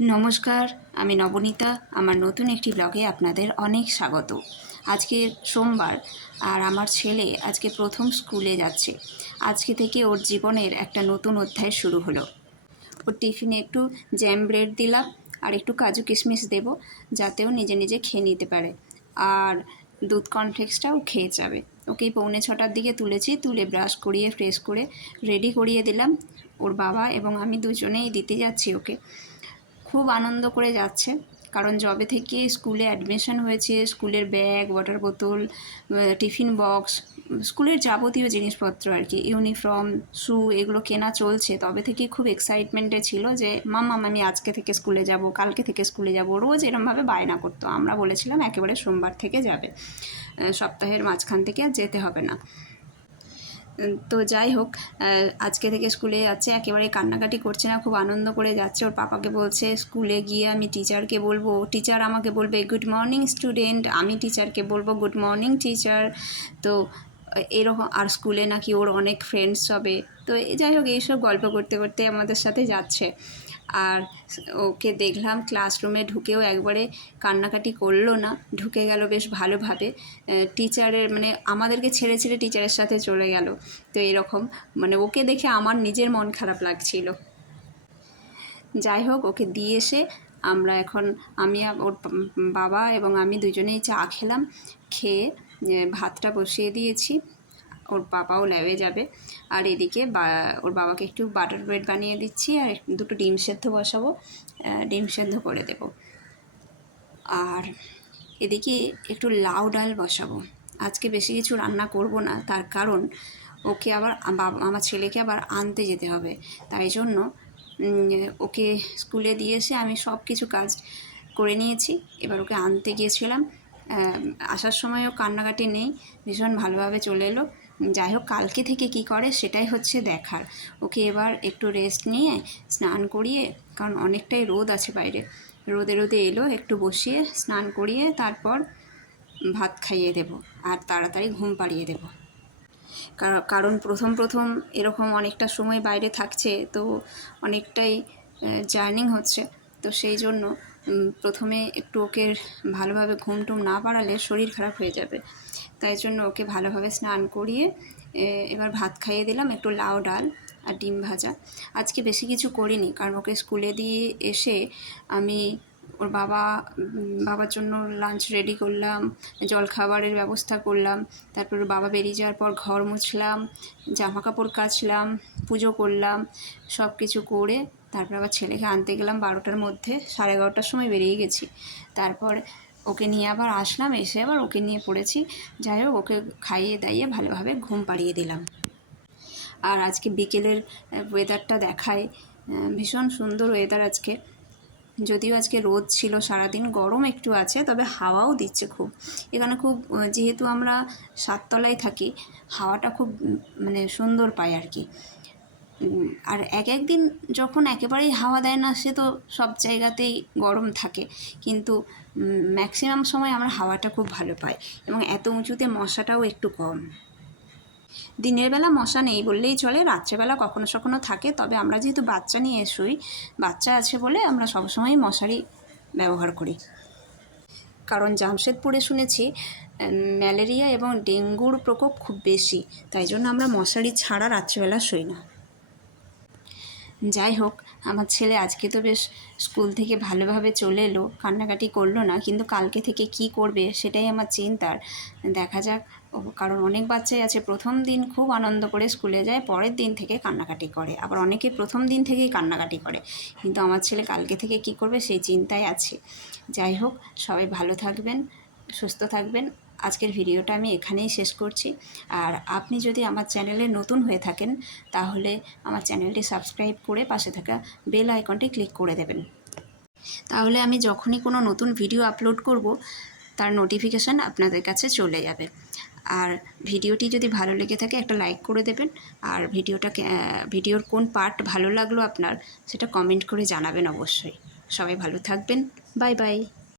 নমস্কার, আমি নবনীতা। আমার নতুন একটি ব্লগে আপনাদের অনেক স্বাগত। আজকে সোমবার আর আমার ছেলে আজকে প্রথম স্কুলে যাচ্ছে। আজকে থেকে ওর জীবনের একটা নতুন অধ্যায় শুরু হলো। ওর টিফিনে একটু জ্যাম ব্রেড দিলাম আর একটু কাজু কিশমিশ দেব যাতে ও নিজে নিজে খেয়ে নিতে পারে। আর দুধ কর্নফ্লেক্সটাও খেয়ে যাবে। ওকে পৌনে ছটার দিকে তুলেছি, তুলে ব্রাশ করিয়ে ফ্রেশ করে রেডি করিয়ে দিলাম। ওর বাবা এবং আমি দুজনেই দিতে যাচ্ছি ওকে। খুব আনন্দ করে যাচ্ছে। কারণ যবে থেকে স্কুলে অ্যাডমিশন হয়েছে স্কুলের ব্যাগ ওয়াটার বোতল টিফিন বক্স স্কুলের যাবতীয় জিনিসপত্র আর কি ইউনিফর্ম শু এগুলো কেনা চলছে। তবে থেকে খুব এক্সাইটমেন্টে ছিল যে মাম্মাম আমি আজকে থেকে স্কুলে যাব, কালকে থেকে স্কুলে যাব। রোজ এরমভাবে বায়না করতো। আমরা বলেছিলাম, একেবারে সোমবার থেকে যাবে। সপ্তাহের মাঝখান থেকে আর যেতে হবে না। তো যাই হোক আজকে থেকে স্কুলে যাচ্ছে, একেবারে কান্নাকাটি করছে না, খুব আনন্দ করে যাচ্ছে। ওর পাপাকে বলছে, স্কুলে গিয়ে আমি টিচারকে বলব। টিচার আমাকে বলবে, গুড মর্নিং স্টুডেন্ট। আমি টিচারকে বলব, গুড মর্নিং টিচার। তো এরকম, আর স্কুলে নাকি ওর অনেক ফ্রেন্ডস হবে। তো, যাই হোক, এইসব গল্প করতে করতে আমাদের সাথে যাচ্ছে। আর ওকে দেখলাম ক্লাসরুমে ঢুকেও একবারে কান্নাকাটি করল না, ঢুকে গেল বেশ ভালোভাবে। টিচারের মানে আমাদেরকে ছেড়ে ছেড়ে টিচারের সাথে চলে গেল। তো এরকম মানে ওকে দেখে আমার নিজের মন খারাপ লাগছিল। যাই হোক, ওকে দিয়ে এসে আমরা এখন আমি ওর বাবা এবং আমি দুজনেই চা খেলাম, খেয়ে ভাতটা বসিয়ে দিয়েছি। ওর বাবাও ল্যাবে যাবে। আর এদিকে বা, ওর বাবাকে একটু বাটার ব্রেড বানিয়ে দিচ্ছি আর দুটো ডিম সেদ্ধ বসাবো ডিম সেদ্ধ করে দেবো। আর এদিকে একটু লাউ ডাল বসাবো। আজকে বেশি কিছু রান্না করব না, তার কারণ ওকে আবার আমার ছেলেকে আবার আনতে যেতে হবে। তাই জন্য ওকে স্কুলে দিয়ে এসে আমি সব কিছু কাজ করে নিয়েছি। এবার ওকে আনতে গিয়েছিলাম। আসার সময়ও কান্নাকাটি নেই, ভীষণ ভালোভাবে চলে এলো। যাই হোক, কালকে থেকে কি করে সেটাই হচ্ছে দেখার। ওকে এবার একটু রেস্ট নিয়ে স্নান করিয়ে, কারণ অনেকটাই রোদ আছে বাইরে। রোদে রোদে এলো, একটু বসিয়ে স্নান করিয়ে তারপর ভাত খাইয়ে দেব আর তাড়াতাড়ি ঘুম পাড়িয়ে দেব। কার- কারণ প্রথম প্রথম এরকম অনেকটা সময় বাইরে থাকছে, তো অনেকটাই জার্নিং হচ্ছে। তো সেই জন্য প্রথমে একটু ওকে ভালোভাবে ঘুম টুম না পাড়ালে শরীর খারাপ হয়ে যাবে। তাই জন্য ওকে ভালোভাবে স্নান করিয়ে এবার ভাত খাইয়ে দিলাম একটু লাউ ডাল আর ডিম ভাজা। আজকে বেশি কিছু করিনি কারণ ওকে স্কুলে দিয়ে এসে আমি ওর বাবা বাবার জন্য লাঞ্চ রেডি করলাম, জলখাবারের ব্যবস্থা করলাম, তারপর বাবা বেরিয়ে যাওয়ার পর ঘর মুছলাম জামা কাপড় কাচলাম, পুজো করলাম সব কিছু করে তারপর আবার ছেলেকে আনতে গেলাম বারোটার মধ্যে, সাড়ে এগারোটার সময় বেরিয়ে গেছি। তারপর ওকে নিয়ে আবার আসলাম, এসে আবার ওকে নিয়ে পড়েছি। যাই হোক, ওকে খাইয়ে দাইয়ে ভালোভাবে ঘুম পাড়িয়ে দিলাম। আর আজকে বিকেলের ওয়েদারটা দেখায় ভীষণ সুন্দর ওয়েদার আজকে। যদিও আজকে রোদ ছিল, সারাদিন গরম একটু আছে, তবে হাওয়াও দিচ্ছে খুব। এখানে খুব যেহেতু আমরা সাততলায় থাকি, হাওয়াটা খুব মানে সুন্দর পাই আর কি। আর এক একদিন যখন একেবারেই হাওয়া দেয় না, সে তো সব জায়গাতেই গরম থাকে। কিন্তু ম্যাক্সিমাম সময় আমরা হাওয়াটা খুব ভালো পাই এবং এত উঁচুতে মশাটাও একটু কম। দিনের বেলা মশা নেই বললেই চলে, রাত্রেবেলা কখনো সখনো থাকে। তবে আমরা যেহেতু বাচ্চা নিয়ে শুই বাচ্চা আছে বলে আমরা সবসময় মশারি ব্যবহার করি। কারণ জামশেদপুরে শুনেছি ম্যালেরিয়া এবং ডেঙ্গুর প্রকোপ খুব বেশি। তাই জন্য আমরা মশারি ছাড়া রাত্রেবেলা শুই না। যাই হোক, আমার ছেলে আজকে তো বেশ স্কুল থেকে ভালোভাবে চলে এলো, কান্নাকাটি করল না, কিন্তু কালকে থেকে কি করবে সেটাই আমার চিন্তার। দেখা যাক কারণ অনেক বাচ্চাই আছে, প্রথম দিন খুব আনন্দ করে স্কুলে যায়, পরের দিন থেকে কান্নাকাটি করে, আবার অনেকে প্রথম দিন থেকেই কান্নাকাটি করে, কিন্তু আমার ছেলে কালকে থেকে কি করবে সেই চিন্তায় আছে। যাই হোক, সবাই ভালো থাকবেন, সুস্থ থাকবেন আজকের ভিডিওটা আমি এখানেই শেষ করছি। আর আপনি যদি আমার চ্যানেলে নতুন হয়ে থাকেন, তাহলে আমার চ্যানেলটি সাবস্ক্রাইব করে পাশে থাকা বেল আইকনটি ক্লিক করে দেবেন। তাহলে আমি যখনই কোনো নতুন ভিডিও আপলোড করব, তার নোটিফিকেশান আপনাদের কাছে চলে যাবে। আর ভিডিওটি যদি ভালো লেগে থাকে, একটা লাইক করে দেবেন। আর ভিডিওটাকে ভিডিওর কোন পার্ট ভালো লাগল আপনার, সেটা কমেন্ট করে জানাবেন অবশ্যই। সবাই ভালো থাকবেন। Bye bye.